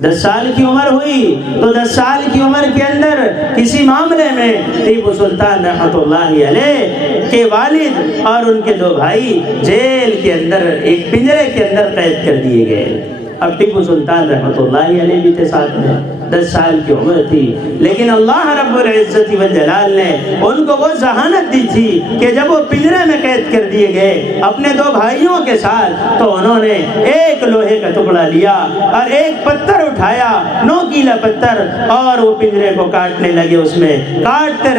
10 سال کی عمر ہوئی تو 10 سال کی عمر کے اندر کسی معاملے میں ٹیپو سلطان رحمۃ اللہ علیہ کے والد اور ان کے 2 بھائی جیل کے اندر ایک پنجرے کے اندر قید کر دیے گئے۔ اب ٹیپو سلطان رحمۃ اللہ علیہ بھی تھے ساتھ میں، 10 سال کی عمر تھی، لیکن اللہ رب العزت والجلال نے ان کو وہ ذہانت دی تھی کہ جب وہ پنجرے میں قید کر دیے گئے اپنے 2 بھائیوں کے ساتھ، تو انہوں نے ایک لوہے کا ٹکڑا لیا اور ایک پتھر اٹھایا، نوکیلا پتھر، اور وہ پنجرے کو کاٹنے لگے، اس میں کاٹتے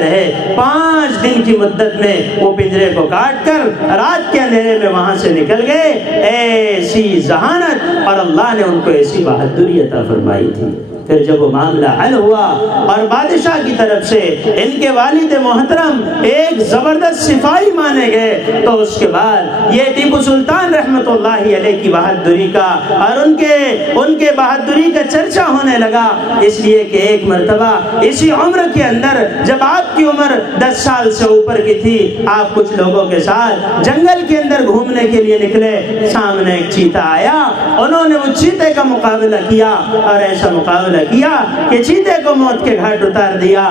رہے 5 دن کی مدت میں وہ پنجرے کو کاٹ کر رات کے اندھیرے میں وہاں سے نکل گئے۔ ایسی ذہانت اور اللہ نے ان کو ایسی بہادری عطا فرمائی تھی۔ پھر جب وہ معاملہ حل ہوا اور بادشاہ کی طرف سے ان کے والد محترم ایک زبردست سپاہی مانے گئے، تو اس کے بعد یہ ٹیپو سلطان رحمۃ اللہ علیہ کی بہادری کا اور ان کے بہادری کا چرچا ہونے لگا، اس لیے کہ ایک مرتبہ اسی عمر کے اندر جب آپ کی عمر 10 سال سے اوپر کی تھی، آپ کچھ لوگوں کے ساتھ جنگل کے اندر گھومنے کے لیے نکلے، سامنے ایک چیتا آیا، انہوں نے وہ چیتے کا مقابلہ کیا اور ایسا مقابلہ کیا کہ چیتے کو موت کے گھاٹ اتار دیا۔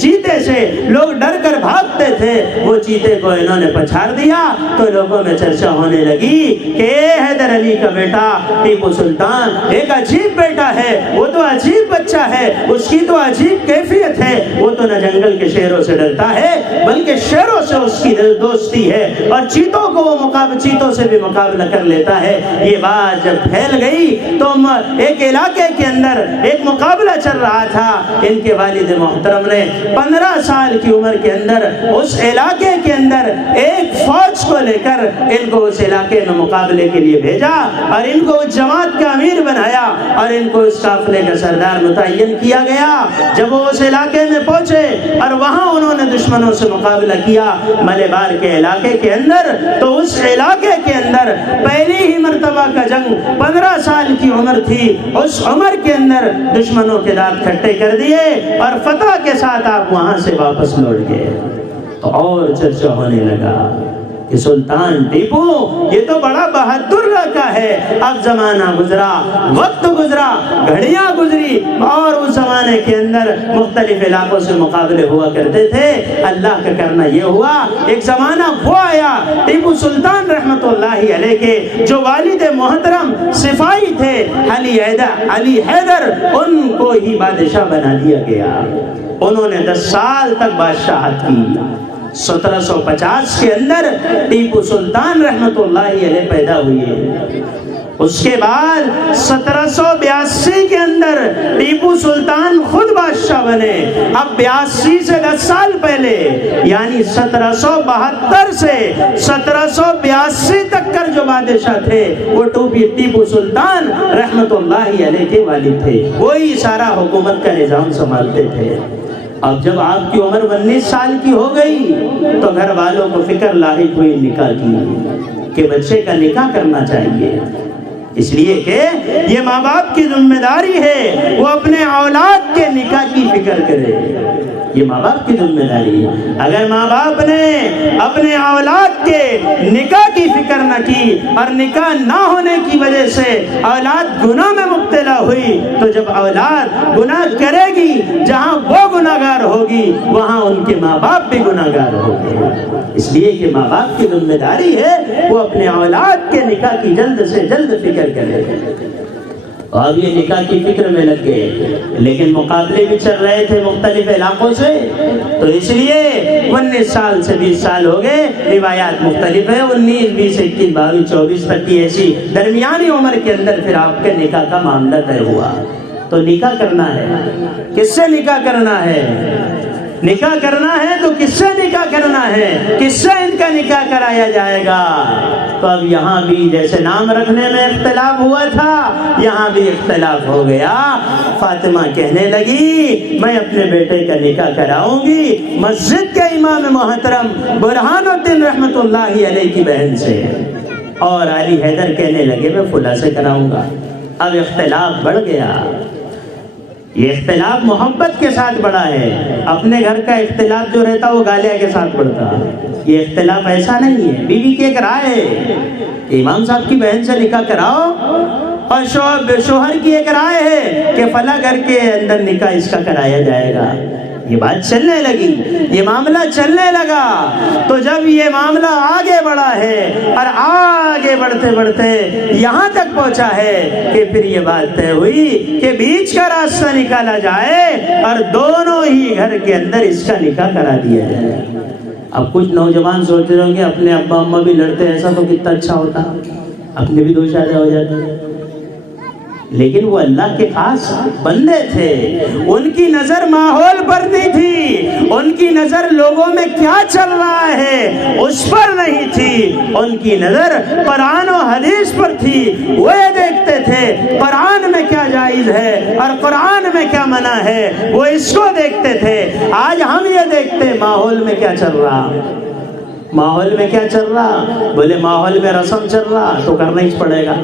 چیتے سے لوگ ڈر کر بھاگتے تھے، وہ چیتے کو انہوں نے پچھاڑ دیا، تو لوگوں میں چرچا ہونے لگی کہ حیدر علی کا بیٹا ٹیپو سلطان ایک عجیب بیٹا ہے، وہ تو عجیب بچہ ہے، اس کی تو عجیب کیفیت ہے، وہ تو نہ جنگل کے شیروں سے ڈرتا ہے بلکہ شیروں سے اس کی دوستی ہے، اور چیتوں سے بھی مقابلہ کر لیتا ہے۔ یہ بات جب پھیل گئی تو ایک علاقے کے اندر ایک مقابلہ چل رہا تھا، ان کے والد محترم نے 15 سال کی عمر کے اندر اس علاقے کے اندر ایک فوج کو لے کر ان کو اس علاقے میں مقابلے کے لیے بھیجا اور ان کو اس جماعت کا امیر بنایا اور ان کو اس قافلے کا سردار متعین کیا گیا۔ جب وہ اس علاقے میں پہنچے اور وہاں انہوں نے دشمنوں سے مقابلہ کیا ملبار کے علاقے کے اندر، تو اس علاقے کے اندر پہلی ہی مرتبہ کا جنگ 15 سال کی عمر تھی، اس عمر کے اندر دشمنوں کے دانت کھٹے کر دیے اور فتح کے ساتھ آپ وہاں سے واپس لوٹ گئے۔ تو اور چرچا ہونے لگا کہ سلطان ٹیپو یہ تو بڑا بہادر لڑکا ہے۔ اب زمانہ گزرا، وقت گزرا، گھڑیاں گزری، اور اس زمانے کے اندر مختلف علاقوں سے مقابلے ہوا کرتے تھے۔ اللہ کا کرنا یہ ہوا، ایک زمانہ وہ آیا ٹیپو سلطان رحمۃ اللہ علیہ کے جو والد محترم سپاہی تھے علی حیدر، ان کو ہی بادشاہ بنا دیا گیا۔ انہوں نے 10 سال تک بادشاہت کی۔ 1750 کے اندر ٹیپو سلطان رحمۃ اللہ علیہ پیدا ہوئے۔ اس کے بعد 1782 کے اندر ٹیپو سلطان خود بادشاہ بنے۔ اب 82 سے 10 سال پہلے یعنی 1772 سے 1782 تک کر جو بادشاہ تھے وہ ٹیپو سلطان رحمۃ اللہ علیہ کے والد تھے، وہی سارا حکومت کا نظام سنبھالتے تھے۔ اب جب آپ کی عمر 19 سال کی ہو گئی تو گھر والوں کو فکر لاحق ہوئی نکاح کی کہ بچے کا نکاح کرنا چاہیے، اس لیے کہ یہ ماں باپ کی ذمہ داری ہے وہ اپنے اولاد کے نکاح کی فکر کرے۔ یہ ماں باپ کی ذمہ داری ہے۔ اگر ماں باپ نے اپنے اولاد کے نکاح کی فکر نہ کی اور نکاح نہ ہونے کی وجہ سے اولاد گناہ میں مبتلا ہوئی، تو جب اولاد گناہ کرے گی، جہاں وہ گناہگار ہوگی وہاں ان کے ماں باپ بھی گناہگار ہوگے۔ اس لیے کہ ماں باپ کی ذمہ داری ہے وہ اپنے اولاد کے نکاح کی جلد سے جلد فکر کرے۔ اب یہ نکاح کی فکر میں لگ گئے، لیکن مقابلے بھی چل رہے تھے مختلف علاقوں سے، تو اس لیے 19 سال سے 20 سال ہو گئے، روایات مختلف ہے، 19 20 21 22 24 تک کی ایسی درمیانی عمر کے اندر پھر آپ کے نکاح کا معاملہ طے ہوا۔ تو نکاح کرنا ہے، کس سے نکاح کرنا ہے؟ نکاح کرنا ہے تو کس سے نکاح کرنا ہے؟ کس سے ان کا نکاح کرایا جائے گا؟ تو اب یہاں بھی جیسے نام رکھنے میں اختلاف ہوا تھا، یہاں بھی اختلاف ہو گیا۔ فاطمہ کہنے لگی میں اپنے بیٹے کا نکاح کراؤں گی مسجد کے امام محترم برہان الدین رحمۃ اللہ علیہ کی بہن سے، اور علی حیدر کہنے لگے میں فلاں سے کراؤں گا۔ اب اختلاف بڑھ گیا۔ یہ اختلاف محبت کے ساتھ بڑھا ہے، اپنے گھر کا اختلاف جو رہتا وہ گالیاں کے ساتھ بڑھتا۔ یہ اختلاف ایسا نہیں ہے، بیوی کی ایک رائے ہے کہ امام صاحب کی بہن سے نکاح کراؤ، اور شوہر کی ایک رائے ہے کہ فلاں گھر کے اندر نکاح اس کا کرایا جائے گا. یہ بات چلنے لگی, یہ معاملہ چلنے لگا. تو جب یہ معاملہ آگے بڑھا ہے اور آگے بڑھتے بڑھتے یہاں تک پہنچا ہے کہ پھر یہ بات طے ہوئی کہ بیچ کا راستہ نکالا جائے اور دونوں ہی گھر کے اندر اس کا نکاح کرا دیا جائے. اب کچھ نوجوان سوچ رہے ہوں گے اپنے ابا اماں بھی لڑتے, ایسا تو کتنا اچھا ہوتا, اپنے بھی دو شادیاں ہو جاتی. لیکن وہ اللہ کے خاص بندے تھے, ان کی نظر ماحول پر نہیں تھی, ان کی نظر لوگوں میں کیا چل رہا ہے اس پر نہیں تھی, ان کی نظر قرآن و حدیث پر تھی. وہ یہ دیکھتے تھے قرآن میں کیا جائز ہے اور قرآن میں کیا منع ہے, وہ اس کو دیکھتے تھے. آج ہم یہ دیکھتے ماحول میں کیا چل رہا, ماحول میں کیا چل رہا. بولے ماحول میں رسم چل رہا تو کرنا ہی پڑے گا.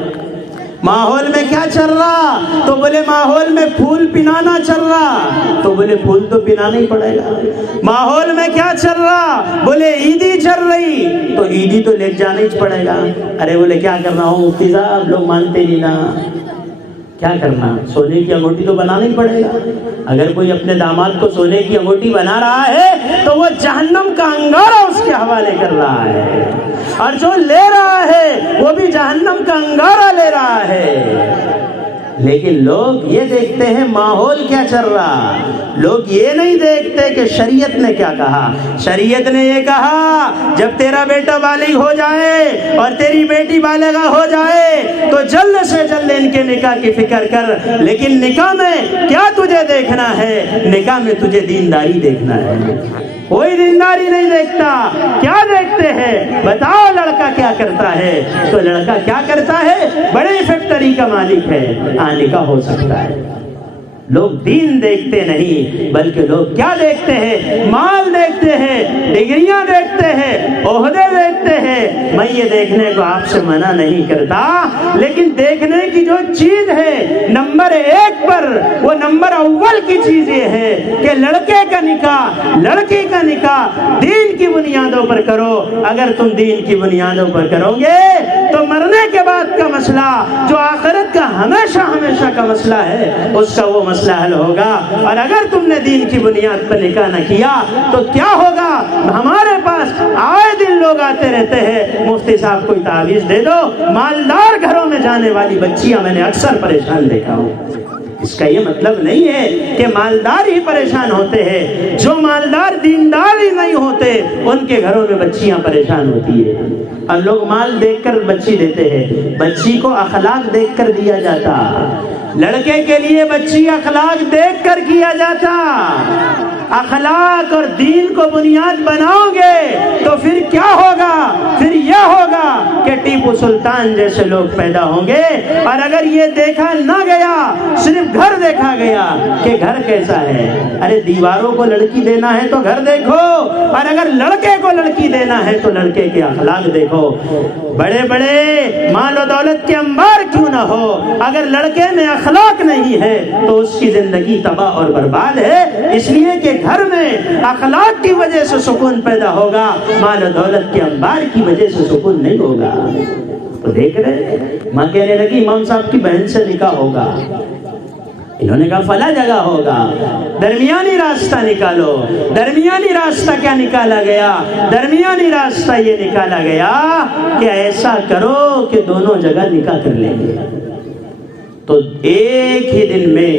ماحول میں کیا چل رہا تو بولے ماحول میں پھول پنانا چل رہا تو بولے پھول تو پنانا ہی پڑے گا. ماحول میں کیا چل رہا, بولے عیدی چل رہی تو عیدی تو لے جانا ہی پڑے گا. ارے بولے کیا کرنا ہو مفتی صاحب, لوگ مانتے نہیں نا, کیا کرنا, سونے کی انگوٹھی تو بنانا ہی پڑے گا. اگر کوئی اپنے داماد کو سونے کی انگوٹھی بنا رہا ہے تو وہ جہنم کا انگارہ اس کے حوالے کر رہا ہے, اور جو لے رہا ہے وہ بھی جہنم کا انگارہ لے رہا ہے. لیکن لوگ یہ دیکھتے ہیں ماحول کیا چل رہا, لوگ یہ نہیں دیکھتے کہ شریعت نے کیا کہا. شریعت نے یہ کہا جب تیرا بیٹا بالغ ہو جائے اور تیری بیٹی بالغہ ہو جائے تو جلد سے جلد ان کے نکاح کی فکر کر. لیکن نکاح میں کیا تجھے دیکھنا ہے, نکاح میں تجھے دینداری دیکھنا ہے. کوئی دینداری نہیں دیکھتا. کیا دیکھتے ہیں بتاؤ, لڑکا کیا کرتا ہے تو لڑکا کیا کرتا ہے, بڑی فیکٹری کا مالک ہے, نکاح ہو سکتا ہے. لوگ دین دیکھتے نہیں بلکہ لوگ کیا دیکھتے ہیں, مال دیکھتے ہیں, ڈگریاں دیکھتے ہیں, عہدے دیکھتے ہیں. میں یہ دیکھنے کو آپ سے منع نہیں کرتا, لیکن دیکھنے کی جو چیز ہے نمبر 1 پر, وہ نمبر اول کی چیز یہ ہے کہ لڑکے کا نکاح, لڑکی کا نکاح دین کی بنیادوں پر کرو. اگر تم دین کی بنیادوں پر کرو گے تو مرنے کے بعد کا مسئلہ, جو آخرت کا ہمیشہ ہمیشہ کا مسئلہ ہے, اس کا وہ مسئلہ حل ہوگا. اور اگر تم نے دین کی بنیاد پر نکاح نہ کیا تو کیا ہوگا. ہمارے پاس آئے دن لوگ آتے رہتے ہیں, مفتی صاحب کوئی تعویذ دے دو. مالدار گھروں میں جانے والی بچیاں میں نے اکثر پریشان دیکھا ہوں. اس کا یہ مطلب نہیں ہے کہ مالدار ہی پریشان ہوتے ہیں, جو مالدار دیندار ہی نہیں ہوتے ان کے گھروں میں بچیاں پریشان ہوتی ہے. اور لوگ مال دیکھ کر بچی دیتے ہیں, بچی کو اخلاق دیکھ کر دیا جاتا. لڑکے کے لیے بچی اخلاق دیکھ کر کیا جاتا. اخلاق اور دین کو بنیاد بناؤ گے تو پھر کیا ہوگا, پھر یہ ہوگا کہ ٹیپو سلطان جیسے لوگ پیدا ہوں گے. اور اگر یہ دیکھا نہ گیا, صرف گھر دیکھا گیا کہ گھر کیسا ہے, ارے دیواروں کو لڑکی دینا ہے تو گھر دیکھو, اور اگر لڑکے کو لڑکی دینا ہے تو لڑکے کے اخلاق دیکھو. بڑے بڑے مال و دولت کے انبار کیوں نہ ہو, اگر لڑکے میں اخلاق نہیں ہے تو اس کی زندگی تباہ اور برباد ہے. اس لیے کہ گھر میں اخلاق کی وجہ سے سکون پیدا ہوگا, مال و دولت کے انبار کی وجہ سے سکون نہیں ہوگا. تو دیکھ رہے, ماں کہنے لگی امام صاحب کی بہن سے نکاح ہوگا. انہوں نے کہا فلاں جگہ ہوگا, درمیانی راستہ نکالو. درمیانی راستہ کیا نکالا گیا, درمیانی راستہ یہ نکالا گیا کہ ایسا کرو کہ دونوں جگہ نکاح کر لیں گے. تو ایک ہی دن میں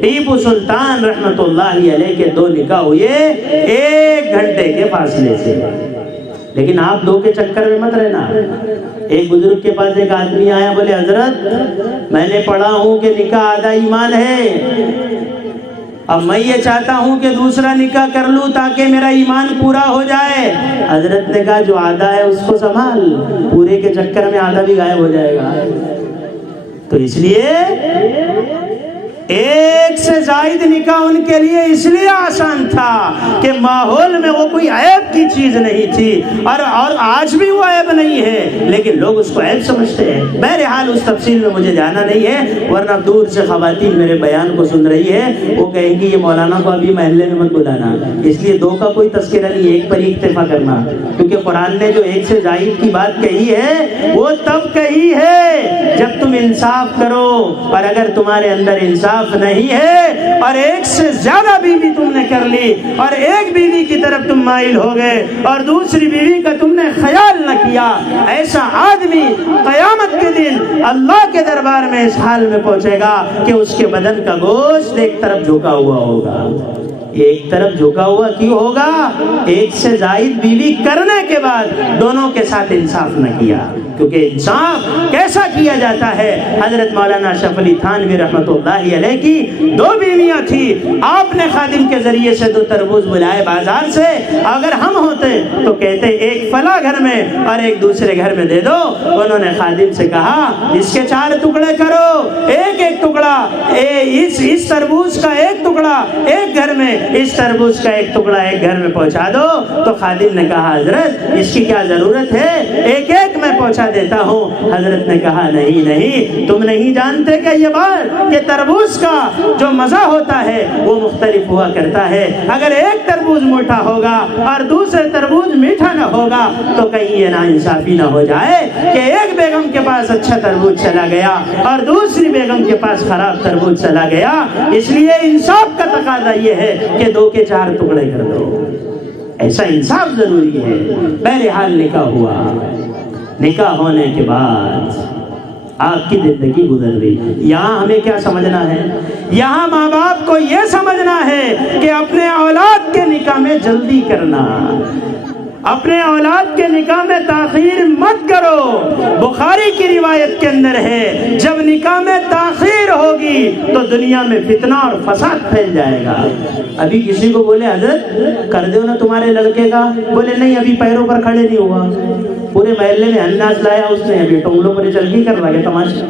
ٹیپو سلطان رحمت اللہ علیہ کے 2 نکاح ہوئے 1 گھنٹے کے فاصلے سے. لیکن آپ 2 کے چکر میں مت رہنا. ایک بزرگ کے پاس ایک آدمی آیا, بولے حضرت میں نے پڑھا ہوں کہ نکاح آدھا ایمان ہے, اب میں یہ چاہتا ہوں کہ دوسرا نکاح کر لوں تاکہ میرا ایمان پورا ہو جائے. حضرت نے کہا جو آدھا ہے اس کو سنبھال, پورے کے چکر میں آدھا بھی غائب ہو جائے گا. تو اس لیے ایک سے زائد نکاح ان کے لیے اس لیے آسان تھا کہ ماحول میں وہ کوئی عیب کی چیز نہیں تھی، اور آج بھی وہ عیب نہیں ہے، لیکن لوگ اس کو عیب سمجھتے ہیں۔ بہرحال اس تفصیل میں مجھے جانا نہیں ہے، ورنہ دور سے خواتین میرے بیان کو سن رہی ہے، وہ کہیں گی یہ مولانا کو ابھی محلے میں مت بلانا، اس لیے دو کا کوئی تذکرہ نہیں، ایک پر ہی اکتفا کرنا، کیونکہ قرآن نے جو ایک سے زائد کی بات کہی ہے وہ تب کہی ہے جب تم انصاف کرو، اور اگر تمہارے اندر انصاف نہیں ہے اور ایک سے زیادہ بیوی تم نے کر لی اور ایک بیوی کی طرف تم مائل ہو گئے اور دوسری بیوی کا تم نے خیال نہ کیا، ایسا آدمی قیامت کے دن اللہ کے دربار میں اس حال میں پہنچے گا کہ اس کے بدن کا گوشت ایک طرف جھکا ہوا ہوگا۔ ایک طرف جھکا ہوا کیوں ہوگا؟ ایک سے زائد بیوی کرنے کے بعد دونوں کے ساتھ انصاف نہ کیا، کیونکہ انصاف کیسا کیا جاتا ہے؟ حضرت مولانا اشرف علی تھانوی رحمۃ اللہ علیہ کی دو بیویاں تھیں، آپ نے خادم کے ذریعے سے 2 تربوز بلائے بازار سے، اگر ہم ہوتے تو کہتے ایک فلاں گھر میں اور ایک دوسرے گھر میں دے دو۔ انہوں نے خادم سے کہا اس کے 4 ٹکڑے کرو، ایک ٹکڑا اس تربوز کا ایک ٹکڑا ایک گھر میں، اس تربوز کا ایک ٹکڑا ایک گھر میں پہنچا دو۔ تو خادم نے کہا حضرت اس کی کیا ضرورت ہے، ایک میں پہنچا دیتا ہوں۔ حضرت نے کہا نہیں، تم نہیں جانتے کہ یہ بات کہ تربوز کا جو مزہ ہوتا ہے وہ مختلف ہوا کرتا ہے، اگر ایک تربوز میٹھا ہوگا اور دوسرے تربوز میٹھا نہ ہوگا تو کہیں یہ ناانصافی نہ ہو جائے کہ ایک بیگم کے پاس اچھا تربوز چلا گیا اور دوسری بیگم کے پاس خراب تربوز چلا گیا۔ اس لیے انصاف کا تقاضا یہ ہے کہ 2 کے 4 ٹکڑے کر دو، ایسا انصاف ضروری ہے۔ بہرحال نکاح ہوا، نکاح ہونے کے بعد آپ کی زندگی گزر گئی۔ یہاں ہمیں کیا سمجھنا ہے؟ یہاں ماں باپ کو یہ سمجھنا ہے کہ اپنے اولاد کے نکاح میں جلدی کرنا، اپنے اولاد کے نکاح میں تاخیر مت کرو۔ بخاری کی روایت کے اندر ہے جب نکاح میں تاخیر ہوگی تو دنیا میں فتنہ اور فساد پھیل جائے گا۔ ابھی کسی کو بولے حضرت کر دو نا تمہارے لڑکے کا، بولے نہیں ابھی پیروں پر کھڑے نہیں ہوا، پورے محلے میں انداز لایا اس نے، ابھی ٹونگلوں پر چل کے کر رہا ہے تماشا،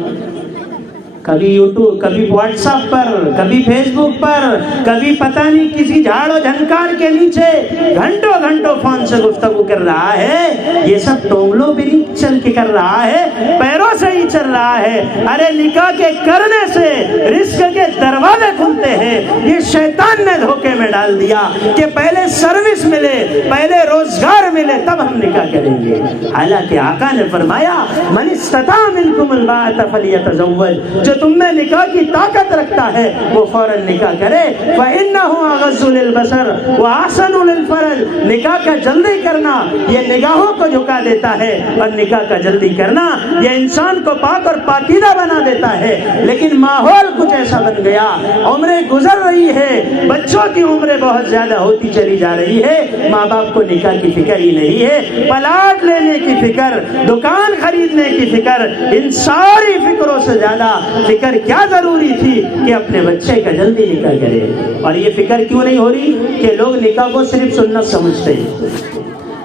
کبھی یوٹیوب، کبھی واٹس ایپ پر، کبھی فیس بک پر، کبھی پتہ نہیں کسی جھاڑ و جھنکار کے نیچے گھنٹوں فون سے گفتگو کر رہا ہے۔ یہ سب ٹونگلوں پہ نہیں چل کے کر رہا ہے، پیروں سے ہی چل رہا ہے۔ ارے نکاح کے کرنے سے رزق کے دروازے کھلتے ہیں۔ یہ شیطان نے دھوکے میں ڈال دیا کہ پہلے سروس ملے، پہلے روزگار ملے تب ہم نکاح کریں گے، حالانکہ آقا نے فرمایا من استطاع منکم الباءۃ فلیتزوج، جو تم میں نکاح کی طاقت رکھتا ہے وہ فوراً نکاح کرے، فإنہ اغض للبصر واحسن للفرج۔ نکاح کا جلدی کرنا یہ نگاہوں کو جھکا دیتا ہے، اور نکاح کا جلدی کرنا یہ انسان کو پاک اور پاکیزہ بنا دیتا ہے۔ لیکن ماحول کچھ ایسا بن گیا، عمریں گزر رہی ہے، بچوں کی عمریں بہت زیادہ ہوتی چلی جا رہی ہے، ماں باپ کو نکاح کی فکر ہی نہیں ہے، پلاٹ لینے کی فکر، دکان خریدنے کی فکر، ان ساری فکروں سے زیادہ فکر کیا ضروری تھی کہ اپنے بچے کا جلدی نکاح کرے۔ اور یہ فکر کیوں نہیں ہو رہی کہ لوگ نکاح کو صرف سنت سمجھتے ہیں،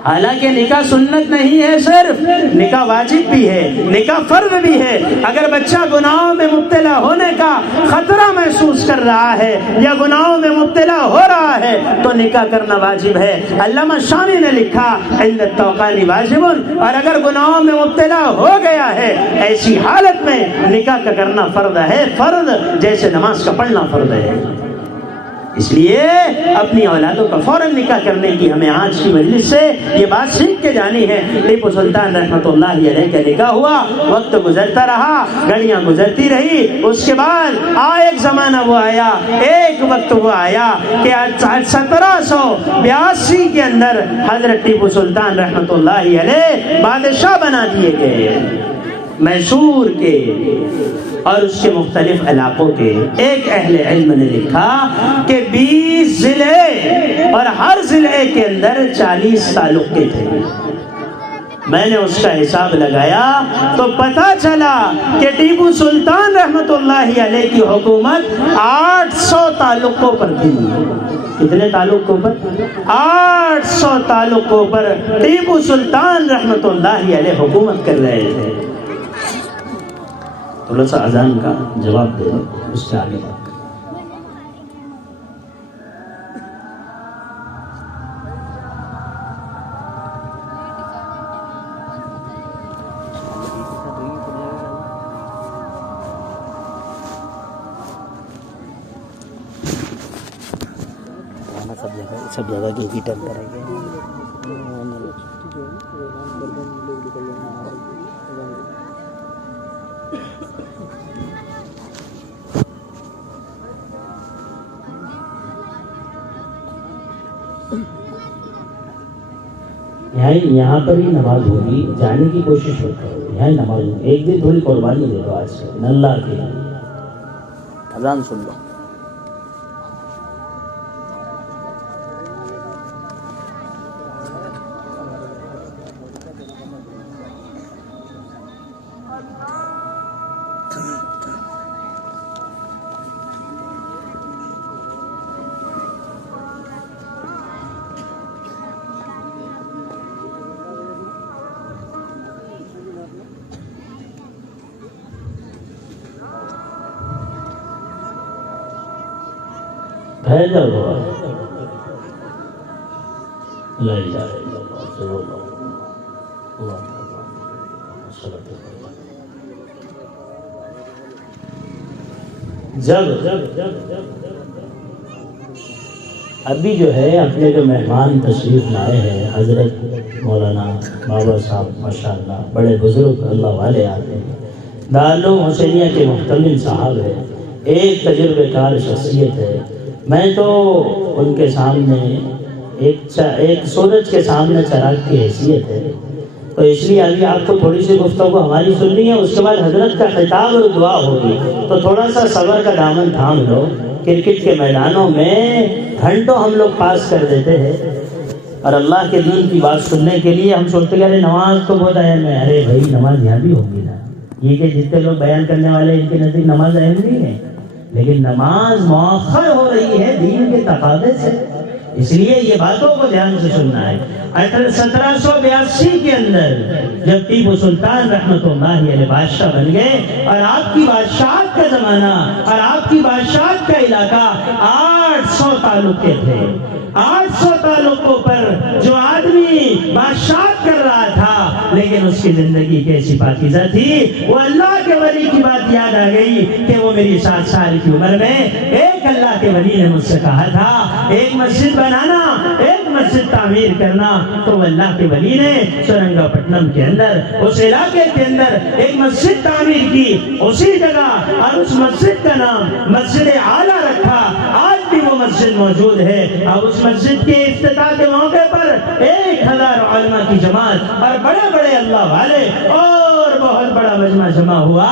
حالانکہ نکاح سنت نہیں ہے، صرف نکاح واجب بھی ہے، نکاح فرض بھی ہے۔ اگر بچہ گناہوں میں مبتلا ہونے کا خطرہ محسوس کر رہا ہے یا گناہوں میں مبتلا ہو رہا ہے تو نکاح کرنا واجب ہے۔ علامہ شامی نے لکھا عند التوقان واجب، اور اگر گناہوں میں مبتلا ہو گیا ہے ایسی حالت میں نکاح کا کرنا فرض ہے، فرض جیسے نماز کا پڑھنا فرض ہے۔ اس لیے اپنی اولادوں کا فوراً نکاح کرنے کی ہمیں آج کی مجلس سے یہ بات سیکھ کے جانی ہے۔ ٹیپو سلطان رحمۃ اللہ علیہ کا نکاح ہوا، وقت گزرتا رہا، گھڑیاں گزرتی رہی، اس کے بعد ایک زمانہ وہ آیا، ایک وقت وہ آیا کہ 1782 کے اندر حضرت ٹیپو سلطان رحمۃ اللہ علیہ بادشاہ بنا دیے گئے، میسور کے اور اس کے مختلف علاقوں کے۔ ایک اہل علم نے لکھا کہ 20 ضلع اور ہر ضلع کے اندر 40 تعلقے تھے۔ میں نے اس کا حساب لگایا تو پتہ چلا کہ ٹیپو سلطان رحمت اللہ علیہ کی حکومت 800 تعلقوں پر تھی۔ کتنے تعلقوں پر؟ 800 تعلقوں پر ٹیپو سلطان رحمت اللہ علیہ حکومت کر رہے تھے۔ تھوڑا سا اذان کا جواب دے دو اس کے آگے۔ سب جگہ کی ہیٹر کریں گے. یہاں پر ہی نماز ہوگی، جانے کی کوشش کرو، یہاں ہی نماز ہوگی. ایک دن تھوڑی قربانی دے دو آج سے اللہ کے. اذان سن لو. ٹھہر جاؤ بابا. لا الہ الا اللہ صلی اللہ علیہ وسلم. ابھی جو ہے اپنے جو مہمان تشریف لائے ہیں حضرت مولانا بابا صاحب ماشاءاللہ بڑے بزرگ اللہ والے آتے ہیں. دارالعلوم حسینیہ کے محتمل صاحب ہے، ایک تجربے کار شخصیت ہے. میں تو ان کے سامنے ایک سورج کے سامنے چراغ کی حیثیت ہے. تو اس لیے ابھی آپ کو تھوڑی سی گفتگو ہماری سننی ہے، اس کے بعد حضرت کا خطاب اور دعا ہوگی. تو تھوڑا سا صبر کا دامن تھام لو. کرکٹ کے میدانوں میں گھنٹوں ہم لوگ پاس کر دیتے ہیں اور اللہ کے دین کی بات سننے کے لیے ہم سوچتے کہ ارے نماز تو بہت اہم ہے. ارے بھائی نماز یہاں بھی ہوگی نا. یہ کہ جتنے لوگ بیان کرنے والے ان کے نزدیک نماز اہم نہیں ہے، لیکن نماز مؤخر ہو رہی ہے دین کے تقاضے سے. اس لیے یہ باتوں کو دھیان سے سننا ہے. 1782 کے اندر جب ٹیپو سلطان رحمت اللہ علیہ بادشاہ بن گئے اور آپ کی بادشاہت کا زمانہ اور آپ کی بادشاہت کا علاقہ 800 تعلقے تھے. 800 تعلقوں پر جو آدمی بادشاہت کر رہا تھا لیکن اس کی زندگی کیسی پاکیزہ تھی. وہ اللہ کے ولی کی بات یاد آ گئی کہ وہ میری 7 سال کی عمر میں ایک اللہ کے ولی نے مجھ سے کہا تھا ایک مسجد بنانا، ایک مسجد تعمیر کرنا. تو اللہ کے ولی نے سرنگا پٹنم کے اندر اس علاقے کے اندر ایک مسجد تعمیر کی اسی جگہ اور اس مسجد کا نام مسجد اعلیٰ رکھا. آج بھی وہ مسجد موجود ہے. اب اس مسجد کے افتتاح کے موقع پر 1000 علماء کی جماعت اور بڑے بڑے اللہ والے اور بہت بڑا مجمع جمع ہوا.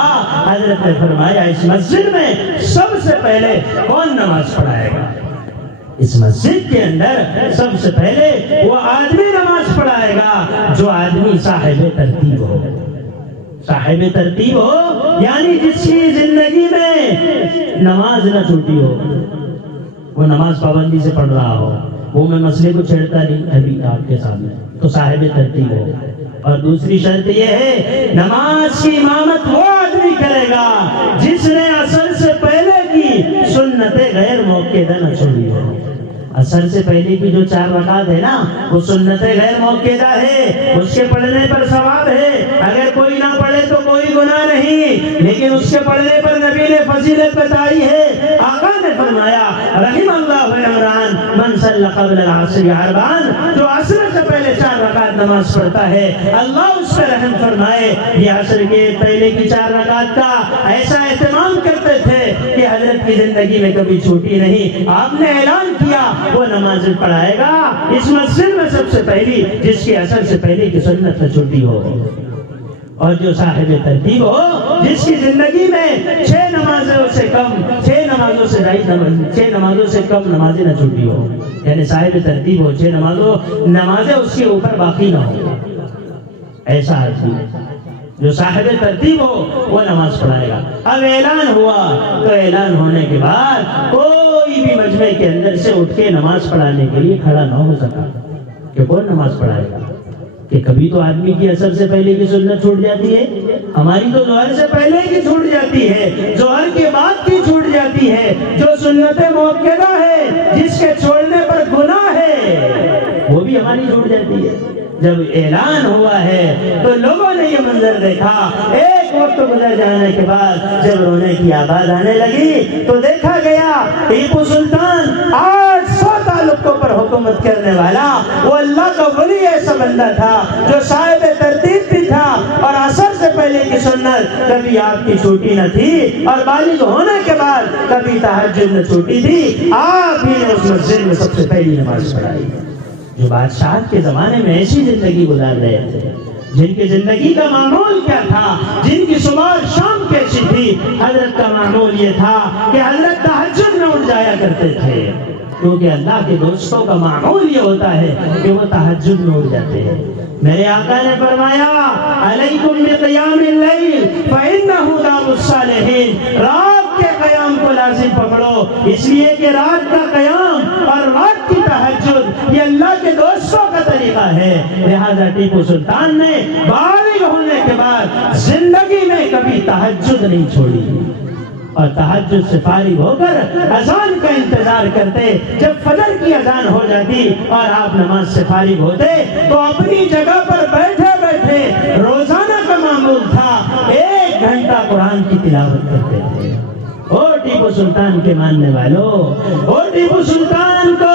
حضرت نے فرمایا اس مسجد میں سب سے پہلے کون نماز پڑھائے گا؟ اس مسجد کے اندر سب سے پہلے وہ آدمی نماز پڑھائے گا جو آدمی صاحب ترتیب ہو. صاحب ترتیب ہو یعنی جس کی زندگی میں نماز نہ چھوٹی ہو، وہ نماز پابندی سے پڑھ رہا ہو، وہ میں مسئلے کو چھیڑتا نہیں ابھی آپ کے سامنے، تو صاحب ترتیب ہو. اور دوسری شرط یہ ہے نماز کی امامت وہ آدمی کرے گا جس نے عصر سے پہلے کی سنت غیر موقعہ نہ چھوڑی ہو. عصر سے پہلے کی جو 4 رکعت ہے نا وہ سنت غیر موقعہ ہے، اس کے پڑھنے پر ثواب ہے. اگر کوئی نہ پڑھے تو کوئی گناہ نہیں، لیکن اس کے پڑھنے پر نبی نے فضیلت بتائی ہے. آقا نے فرمایا رحم اللہ عمران من صلی قبل العصر 4، جو عصر سے پہلے 4 رکعت نماز پڑھتا ہے اللہ اس پر رحم فرمائے. یہ عصر کے پہلے کی 4 رکعت کا ایسا اہتمام کرتے تھے کہ حضرت کی زندگی میں کبھی چھوٹی نہیں. آپ نے اعلان کیا وہ نماز پڑھائے گا اس مسجد میں سب سے پہلی جس کی عصر سے پہلے کی سنت نہ چھوٹی ہو، اور جو صاحب ترتیب ہو جس کی زندگی میں 6 نمازوں سے کم 6 نمازوں سے زائد 6 نمازوں سے کم نمازیں نہ چھوٹی ہو. یعنی صاحب ترتیب ہو 6 نمازیں اس کے اوپر باقی نہ ہو. ایسا آدمی جو صاحب ترتیب ہو وہ نماز پڑھائے گا. اب اعلان ہوا تو اعلان ہونے کے بعد کوئی بھی مجمع کے اندر سے اٹھ کے نماز پڑھانے کے لیے کھڑا نہ ہو سکا کہ کون نماز پڑھائے گا. کہ کبھی تو آدمی کی عصر سے پہلے کی سنت چھوٹ جاتی ہے، ہماری تو ظہر سے پہلے کی چھوٹ جاتی ہے، ظہر کے بعد کی چھوٹ جاتی ہے. جو سنت موقعہ ہے جس کے چھوڑنے پر گناہ ہے وہ بھی ہماری چھوٹ جاتی ہے. جب اعلان ہوا ہے تو لوگوں نے یہ منظر دیکھا. ایک وقت گزر جانے کے بعد جب رونے کی آواز آنے لگی تو دیکھا گیا ٹیپو سلطان 800 تعلقوں پر حکومت کرنے والا، وہ اللہ کا ولی ایسا بندہ تھا جو صاحب ترتیب بھی تھا، اور عصر سے پہلے کی سنت کبھی آپ کی چھوٹی نہ تھی، اور بالغ ہونے کے بعد کبھی تہجد نہ چھوٹی تھی، آپ ہی نے اس مسجد میں سب سے پہلی نماز پڑھائی۔ جو بادشاہت کے زمانے میں ایسی زندگی گزار رہے تھے، جن کی زندگی کا معمول کیا تھا، جن کی صبح اور شام کیسی تھی، حضرت کا معمول یہ تھا کہ حضرت تہجد میں اٹھ جایا کرتے تھے، کیونکہ اللہ کے دوستوں کا معمول یہ ہوتا ہے کہ وہ تہجد میں اٹھ جاتے ہیں۔ میرے آقا نے فرمایا علیکم بقیام اللیل فإنہ داب الصالحین، رات کے قیام کو لازم پکڑو، اس لیے کہ رات کا قیام اور رات کی تہجد یہ اللہ کے دوستوں کا طریقہ ہے۔ لہذا ٹیپو سلطان نے بالغ ہونے کے بعد زندگی میں کبھی تہجد نہیں چھوڑی، اور تہجد سے فارغ ہو کر اذان کا انتظار کرتے، جب فجر کی اذان ہو جاتی اور آپ نماز سے فارغ ہوتے تو اپنی جگہ پر بیٹھے بیٹھے روزانہ کا معمول تھا 1 گھنٹہ قرآن کی تلاوت کرتے تھے۔ او ٹیپو سلطان کے ماننے والوں، او ٹیپو سلطان کو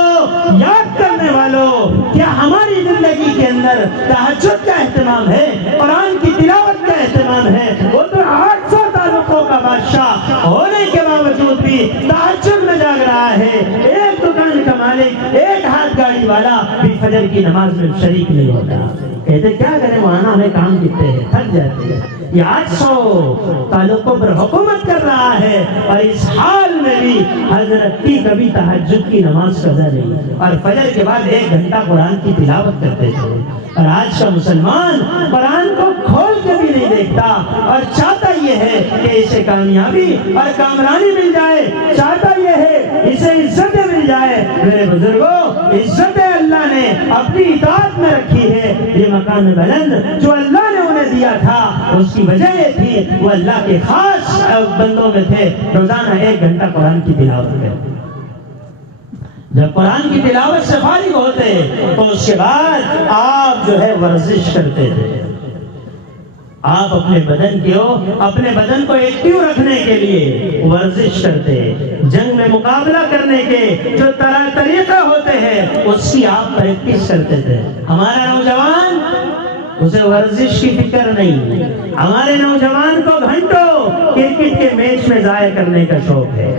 یاد کرنے والوں، کیا ہماری زندگی کے اندر تہجد کا اہتمام ہے، قرآن کی تلاوت کا اہتمام ہے؟ وہ تو 800 تعلقوں کا بادشاہ ہونے کے باوجود بھی تہجد میں جاگ رہا ہے، ایک دکان کا مالک، ایک ہاتھ گاڑی والا بھی فجر کی نماز میں شریک نہیں ہوتا۔ کہتے کیا کریں، وہاں ہمیں کام کتنے ہیں، تھک جاتے ہیں۔ یہ 800 تعلقوں پر حکومت کر رہا ہے، اور اس حال میں بھی حضرت کی کبھی تہجد کی نماز قضا نہیں، اور فجر کے بعد 1 گھنٹہ قرآن کی تلاوت کرتے تھے۔ اور آج کا مسلمان قرآن کو کھول کے بھی نہیں دیکھتا، اور چاہتا یہ ہے کہ اسے کامیابی اور کامرانی مل جائے، چاہتا یہ ہے اسے عزت مل جائے۔ میرے بزرگوں، عزت اللہ نے اپنی اطاعت میں رکھی ہے۔ یہ مقام بلند جو اللہ نے انہیں دیا تھا، اس کی وجہ یہ تھی وہ اللہ کے خاص بندوں میں تھے، روزانہ 1 گھنٹہ قرآن کی تلاوت کرتے۔ جب قرآن کی تلاوت سے فارغ ہوتے تو اس کے بعد آپ جو ہے ورزش کرتے تھے۔ آپ اپنے بدن کو ایکٹیو رکھنے کے لیے ورزش کرتے، جنگ میں مقابلہ کرنے کے جو طریقے ہوتے ہیں اس کی آپ پریکٹس کرتے تھے۔ ہمارا نوجوان، اسے ورزش کی فکر نہیں، ہمارے نوجوان کو گھنٹوں کرکٹ کے میچ میں ضائع کرنے کا شوق ہے۔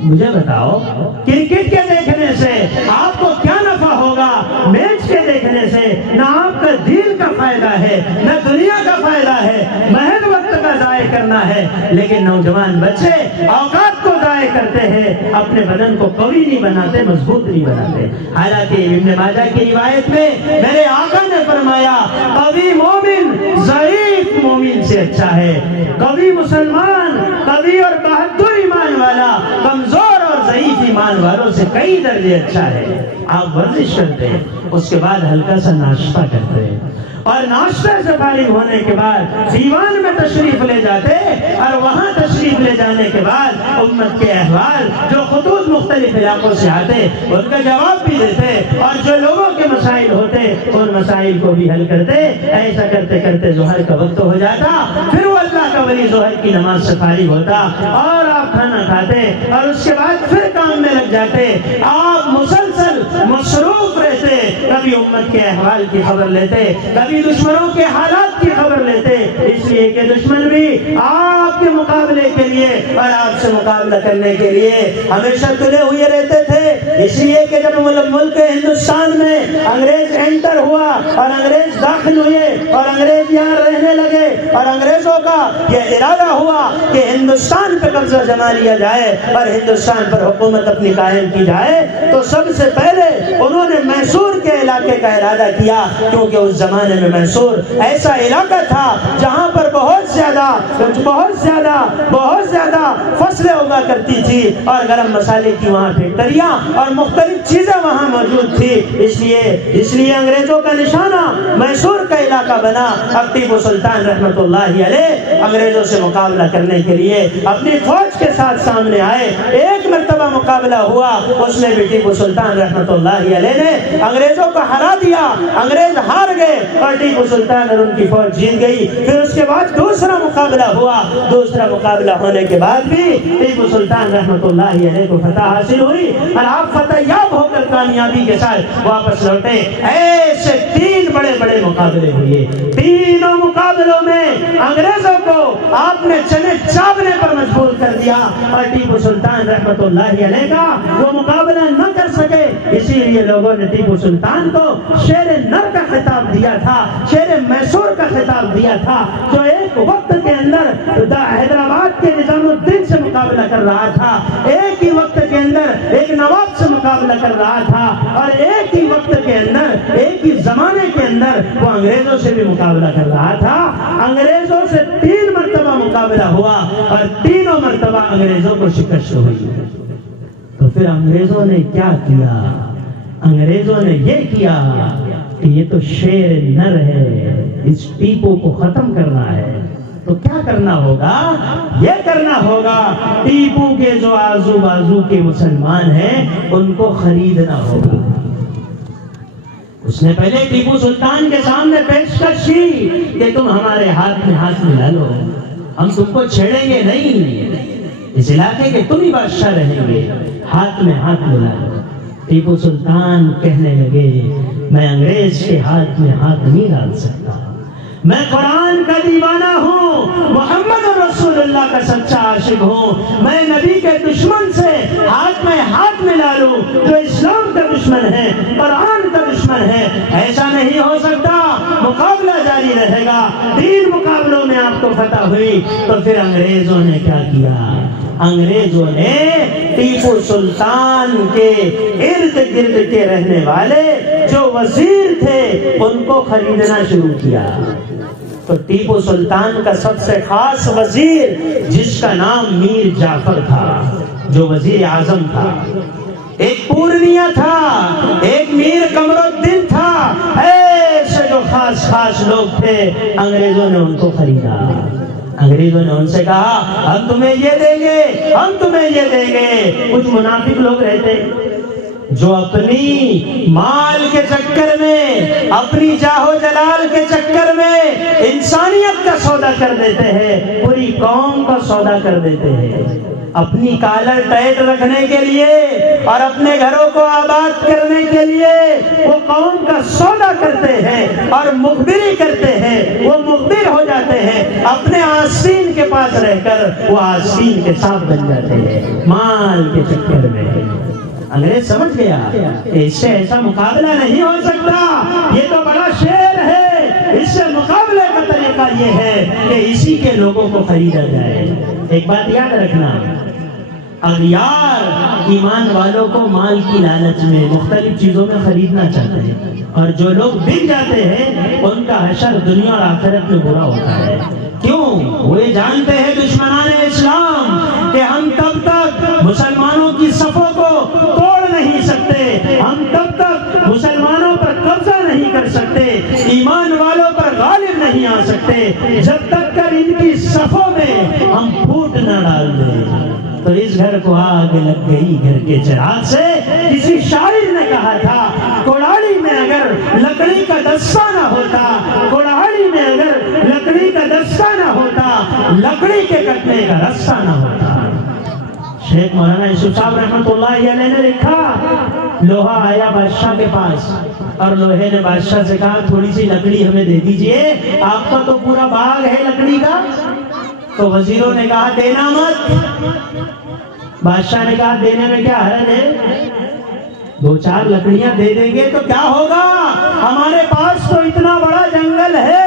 مجھے بتاؤ، کرکٹ کے دیکھنے سے آپ کو کیا نفع ہوگا؟ میچ کے دیکھنے سے نہ آپ کا دین کا فائدہ ہے، نہ دنیا کا فائدہ ہے، محض وقت کا ضائع کرنا ہے۔ لیکن نوجوان بچے اوقات کو ضائع کرتے ہیں، اپنے بدن کو قوی نہیں بناتے، مضبوط نہیں بناتے۔ حالانکہ ابن ماجہ کی روایت میں میرے آقا نے فرمایا قوی مومن ضعیف مومن سے اچھا ہے، قوی مسلمان، قوی اور بہادر ایمان والا کمزور اور ضعیف ایمان والوں سے کئی درجے اچھا ہے۔ آپ ورزش کرتے ہیں، اس کے بعد ہلکا سا ناشتہ کرتے ہیں، اور ناشتے سے فارغ ہونے کے بعد دیوان میں تشریف لے جاتے، اور وہاں تشریف لے جانے کے بعد امت کے احوال جو خطوط مختلف علاقوں سے آتے ان کا جواب بھی دیتے، اور جو لوگوں کے مسائل ہوتے ان مسائل کو بھی حل کرتے۔ ایسا کرتے کرتے ظہر کا وقت ہو جاتا، پھر وہ اللہ کا ولی ظہر کی نماز سے فارغ ہوتا، اور آپ کھانا کھاتے، اور اس کے بعد پھر کام میں لگ جاتے۔ آپ مسلسل مصروف رہتے، کبھی امت کے احوال کی خبر لیتے، کبھی دشمنوں کے حالات کی خبر لیتے، اس لیے کہ دشمن بھی آپ کے مقابلے کے لیے اور آپ سے مقابلہ کرنے کے لیے ہمیشہ تلے ہوئے رہتے تھے۔ اس لیے کہ جب ملک ہندوستان میں انگریز انٹر ہوا اور انگریز داخل ہوئے اور انگریز یہاں رہنے لگے، اور انگریزوں کا یہ ارادہ ہوا کہ ہندوستان پہ قبضہ جما لیا جائے اور ہندوستان پر حکومت اپنی قائم کی جائے، تو سب سے پہلے انہوں نے میسور کے علاقے کا ارادہ کیا، کیونکہ اس زمانے میں میسور ایسا علاقہ تھا جہاں پر بہت زیادہ فصلیں اگا کرتی تھی، اور گرم مسالے کی وہاں فیکٹریاں اور مختلف چیزیں وہاں موجود تھی۔ اس لیے انگریزوں کا نشانہ میسور کا علاقہ بنا۔ اب ٹیپو سلطان رحمت اللہ علیہ انگریزوں سے مقابلہ کرنے کے لیے اپنی فوج کے ساتھ سامنے آئے۔ ایک مرتبہ مقابلہ ہوا، اس میں بھی ٹیپو سلطان رحمت اللہ علیہ نے انگریزوں کو ہرا دیا، انگریز ہار گئے اور ٹیپو سلطان اور ان کی فوج جیت گئی۔ پھر اس کے بعد دوسرا دوسرا مقابلہ ہوا. دوسرا مقابلہ ہونے کے بعد بھی ٹیپو سلطان رحمۃ اللہ علیہ کو فتح حاصل ہوئی اور آپ فتح یاب ہو کر کامیابی کے ساتھ واپس لوٹے. ایسے 3 بڑے بڑے مقابلے ہوئے. تینوں مقابلوں میں انگریزوں کو آپ نے چنے چاونے پر مجبور کر دیا اور ٹیپو سلطان رحمۃ اللہ علیہ کا وہ مقابلہ نہ کر سکے. اسی لیے لوگوں نے ٹیپو سلطان کو شیر نر کا خطاب دیا تھا, شیر میسور کا خطاب دیا تھا, جو ایک وقت کے اندر حیدرآباد کے نظام الدین سے مقابلہ کر رہا تھا, ایک ہی وقت کے اندر ایک نواب سے مقابلہ کر رہا تھا, اور ایک ہی وقت کے اندر ایک ہی زمانے کے اندر وہ انگریزوں سے بھی مقابلہ کر رہا تھا. انگریزوں سے 3 مرتبہ مقابلہ ہوا اور تینوں مرتبہ انگریزوں کو شکست ہوئی. تو پھر انگریزوں نے کیا کیا؟ انگریزوں نے یہ کیا کہ یہ تو شیر نر ہے, اس ٹیپو کو ختم کرنا ہے. تو کیا کرنا ہوگا؟ یہ کرنا ہوگا ٹیپو کے جو آزو بازو کے مسلمان ہیں ان کو خریدنا ہوگا. اس نے پہلے ٹیپو سلطان کے سامنے پیشکش کی کہ تم ہمارے ہاتھ میں ہاتھ ملا لو, ہم تم کو چھیڑیں گے نہیں, اس علاقے کے تم ہی بادشاہ رہیں گے, ہاتھ میں ہاتھ ملا لو. ٹیپو سلطان کہنے لگے میں انگریز کے ہاتھ میں ہاتھ نہیں ڈال سکتا, میں قرآن کا دیوانہ ہوں, محمد رسول اللہ کا سچا عاشق ہوں, میں نبی کے دشمن سے ہاتھ میں ہاتھ ملا لوں جو اسلام کا دشمن ہے, قرآن کا دشمن ہے. ایسا نہیں ہو سکتا, مقابلہ جاری رہے گا. 3 مقابلوں میں آپ کو فتح ہوئی. تو پھر انگریزوں نے کیا کیا؟ انگریزوں نے ٹیپو سلطان کے ارد گرد کے رہنے والے جو وزیر تھے ان کو خریدنا شروع کیا. تو ٹیپو سلطان کا سب سے خاص وزیر جس کا نام میر جعفر تھا, جو وزیر اعظم تھا, ایک پورنیہ تھا, ایک میر قمر الدین تھا, ایسے جو خاص لوگ تھے انگریزوں نے ان کو خریدا. انگریزوں نے ان سے کہا ہم تمہیں یہ دیں گے, ہم تمہیں یہ دیں گے. کچھ منافق لوگ رہتے جو اپنی مال کے چکر میں, اپنی جاہ و جلال کے چکر میں انسانیت کا سودا کر دیتے ہیں, پوری قوم کا سودا کر دیتے ہیں. اپنی کالر ٹائٹ رکھنے کے لیے اور اپنے گھروں کو آباد کرنے کے لیے وہ قوم کا سودا کرتے ہیں اور مخبری کرتے ہیں. وہ مخبر ہو جاتے ہیں, اپنے آستین کے پاس رہ کر وہ آستین کے ساتھ بن جاتے ہیں مال کے چکر میں. انگریز سمجھ گیا کہ اس سے ایسا مقابلہ نہیں ہو سکتا, یہ تو بڑا شیر ہے, اس سے مقابلے کا طریقہ یہ ہے کہ اسی کے لوگوں کو خریدا جائے. ایک بات یاد رکھنا, اغیار ایمان والوں کو مال کی لالچ میں مختلف چیزوں میں خریدنا چاہتے ہیں, اور جو لوگ بک جاتے ہیں ان کا حشر دنیا اور آخرت میں برا ہوتا ہے. کیوں؟ وہ یہ جانتے ہیں دشمنان اسلام کہ ہم تب تک مسلمانوں کی صفوں کو توڑ نہیں سکتے, ہم تب تک مسلمانوں پر قبضہ نہیں کر سکتے, ایمان والوں پر غالب نہیں آ سکتے جب تک کر ان کی صفوں میں ہم پھوٹ نہ ڈال دیں. تو اس گھر کو آگ لگ گئی گھر کے چراغ سے. کسی شاعر نے کہا تھا کوڑاڑی میں اگر لکڑی کا دستہ نہ ہوتا, کوڑاڑی میں اگر لکڑی کا دستہ نہ ہوتا, لکڑی کے کٹنے کا رستہ نہ ہوتا. شیخ مولانا یوسف صاحب رحمۃ اللہ علیہ نے لکھا لوہا آیا بادشاہ کے پاس اور لوہے نے بادشاہ سے کہا تھوڑی سی لکڑی ہمیں دے دیجئے, آپ کا تو پورا باغ ہے لکڑی کا. تو وزیروں نے کہا دینا مت. بادشاہ نے کہا دینے میں کیا حرج ہے, 2-4 لکڑیاں دے دیں گے تو کیا ہوگا, ہمارے پاس تو اتنا بڑا جنگل ہے.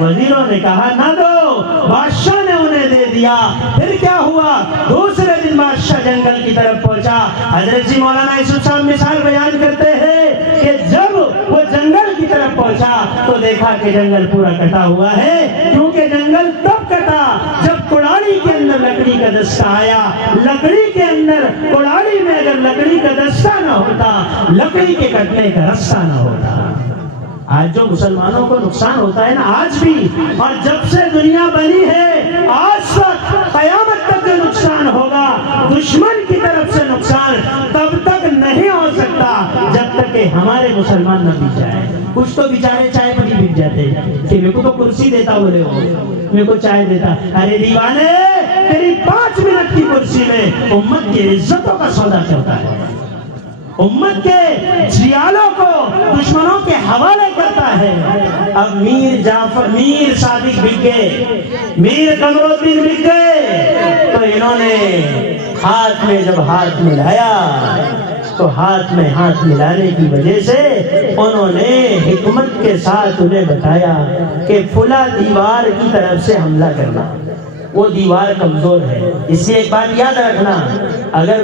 وزیروں نے کہا نہ دو. بادشاہ نے انہیں دے دیا. پھر کیا ہوا, دوسرے دن بادشاہ جنگل کی طرف پہنچا. حضرت جی مولانا یوسف صاحب مثال بیان کرتے ہیں کہ جب وہ جنگل کی طرف پہنچا تو دیکھا کہ جنگل پورا کٹا ہوا ہے, کیونکہ جنگل تب کٹا جب کوڑاڑی کے اندر لکڑی کا دستہ آیا. لکڑی کے اندر کوڑاڑی میں اگر لکڑی کا دستہ نہ ہوتا, لکڑی کے کٹنے کا رستہ نہ ہوتا. آج جو مسلمانوں کو نقصان ہوتا ہے نا, آج بھی اور جب سے دنیا بنی ہے آج تک قیامت تک جو نقصان ہوگا, دشمن کی طرف سے نقصان تب تک نہیں ہو سکتا جب تک کہ ہمارے مسلمان نہ بک جائے. کچھ تو بیچارے چائے پتی بک جاتے تھے کہ میرے کو تو کرسی دیتا بولے ہو، میرے کو چائے دیتا. ارے دیوانے، تیری 5 منٹ کی کرسی میں امت کی عزتوں کا سودا چلتا ہے، امت کے جیالوں کو دشمنوں کے حوالے کرتا ہے. اب میر صادق بک گئے، میر قمر الدین بک گئے، تو انہوں نے ہاتھ میں جب ہاتھ ملایا تو ہاتھ میں ہاتھ ملانے کی وجہ سے انہوں نے حکمت کے ساتھ انہیں بتایا کہ فلاں دیوار کی طرف سے حملہ کرنا، وہ دیوار کمزور ہے. اس لیے ایک بات یاد رکھنا، اگر